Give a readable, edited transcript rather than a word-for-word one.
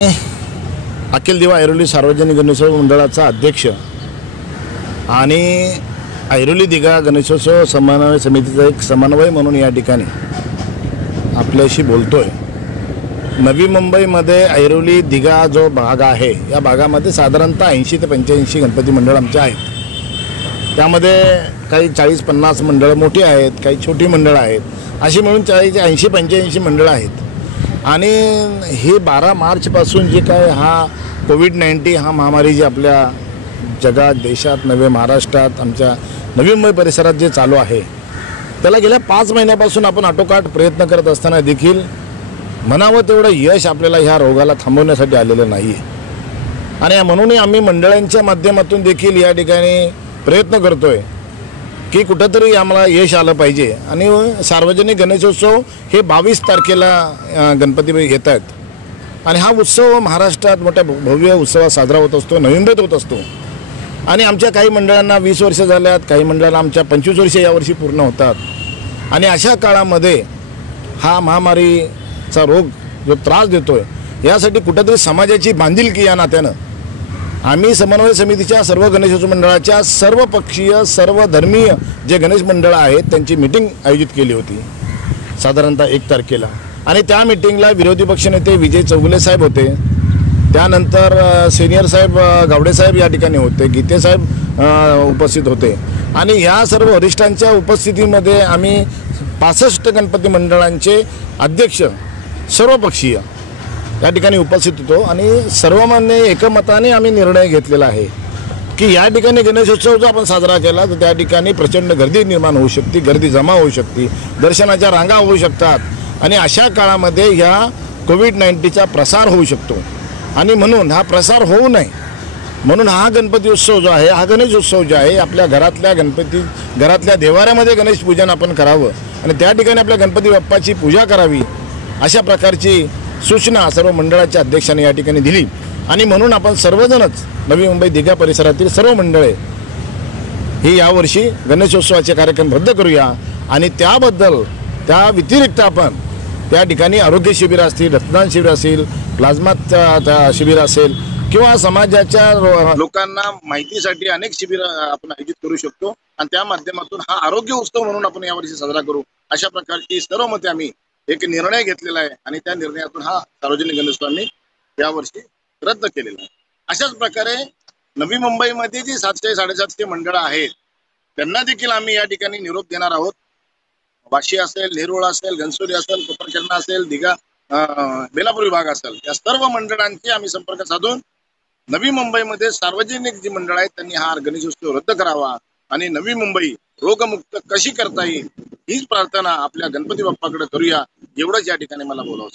अखिल दिवा ऐरोली सार्वजनिक गणेशोत्सव मंडळाचा अध्यक्ष आणि ऐरोली दिघा गणेशोत्सव समन्वय समितीचा एक समन्वय म्हणून या ठिकाणी आपल्याशी बोलतोय। नवी मुंबईमध्ये ऐरोली दिघा जो भाग आहे या भागामध्ये साधारणतः 80 ते 85 गणपती मंडळ आमचे आहेत। त्यामध्ये काही 40-50 मंडळ मोठी आहेत, काही छोटी मंडळ आहेत, अशी मिळून 80-85 मंडळ आहेत। आणि हे 12 मार्चपासून जे काय हा कोविड-19 हा महामारी जी आपल्या जगात, देशात, नवे महाराष्ट्रात, आमच्या नवी मुंबई परिसरात जे चालू आहे त्याला गेल्या 5 महिन्यापासून आपण आटोकाट प्रयत्न करत असताना देखील म्हणावं तेवढं यश आपल्याला ह्या रोगाला थांबवण्यासाठी आलेलं नाही आहे। आणि म्हणून आम्ही मंडळांच्या माध्यमातून देखील या ठिकाणी प्रयत्न करतोय की कुठंतरी आम्हाला यश आलं पाहिजे। आणि सार्वजनिक गणेशोत्सव हे 22 तारखेला गणपती येत आहेत आणि हा उत्सव महाराष्ट्रात मोठ्या भव्य उत्सवात साजरा होत असतो, नवी मुंबईत होत असतो। आणि आमच्या काही मंडळांना 20 वर्ष झाल्यात, काही मंडळांना आमच्या 25 वर्ष यावर्षी पूर्ण होतात। आणि अशा काळामध्ये हा महामारीचा रोग जो त्रास देतोय यासाठी कुठंतरी समाजाची बांधिलकी या नात्यानं आम्ही समन्वय समितीच्या सर्व गणेशोत्सव मंडळाच्या सर्व पक्षीय, सर्व धर्मीय जे गणेश मंडळ आहेत त्यांची मीटिंग आयोजित केली होती साधारणतः 1 तारखेला। आणि त्या मीटिंगला विरोधी पक्षनेते विजय चौगुले साहेब होते, त्यानंतर सिनियर साहेब गावडे साहेब या ठिकाणी होते, गीते साहेब उपस्थित होते। आणि या सर्व वरिष्ठांच्या उपस्थितीमध्ये आम्ही 65 गणपती मंडळांचे अध्यक्ष सर्वपक्षीय या ठिकाणी उपस्थित होतो। आणि सर्वमान्य एकमताने आम्ही निर्णय घेतलेला आहे की या ठिकाणी गणेशोत्सव जो आपण साजरा केला तर त्या ठिकाणी प्रचंड गर्दी निर्माण होऊ शकते, गर्दी जमा होऊ शकते, दर्शनाच्या रांगा होऊ शकतात आणि अशा काळामध्ये ह्या कोविड-19चा प्रसार होऊ शकतो। आणि म्हणून हा प्रसार होऊ नये म्हणून हा गणपती उत्सव जो आहे, हा गणेशोत्सव जो आहे, आपल्या घरातल्या गणपती घरातल्या देवाऱ्यामध्ये गणेश पूजन आपण करावं आणि त्या ठिकाणी आपल्या गणपती बाप्पाची पूजा करावी अशा प्रकारची सूचना सर्व मंडळाच्या अध्यक्षांनी या ठिकाणी दिली। आणि म्हणून आपण सर्वजणच नवी मुंबई दिघा परिसरातील सर्व मंडळे ही यावर्षी गणेशोत्सवाचे कार्यक्रम रद्द करूया आणि त्याबद्दल त्या व्यतिरिक्त आपण त्या ठिकाणी आरोग्य शिबिर असतील, रक्तदान शिबिर असेल, प्लाझ्मा शिबिर असेल किंवा समाजाच्या लोकांना माहितीसाठी अनेक शिबिर आपण आयोजित करू शकतो आणि त्या माध्यमातून हा आरोग्य उत्सव म्हणून आपण यावर्षी साजरा करू अशा प्रकारची सर्व मते आम्ही एक निर्णय घेतलेला आहे। आणि त्या निर्णयातून हा सार्वजनिक गणेशोत्सव आम्ही यावर्षी रद्द केलेला आहे। अशाच प्रकारे नवी मुंबईमध्ये जी 700-750 मंडळं आहेत त्यांना देखील आम्ही या ठिकाणी निरोप देणार आहोत। वाशी असेल, नेरुळ असेल, घनसोली असेल, कोपरखैरणे असेल, दिघा बेलापूर विभाग असेल, या सर्व मंडळांची आम्ही संपर्क साधून नवी मुंबईमध्ये सार्वजनिक जी मंडळ आहेत त्यांनी हा गणेशोत्सव रद्द करावा आणि नवी मुंबई रोगमुक्त कशी करता येईल हीच प्रार्थना आपल्या गणपती बाप्पाकडे करूया, एवढंच या ठिकाणी मला बोलावं।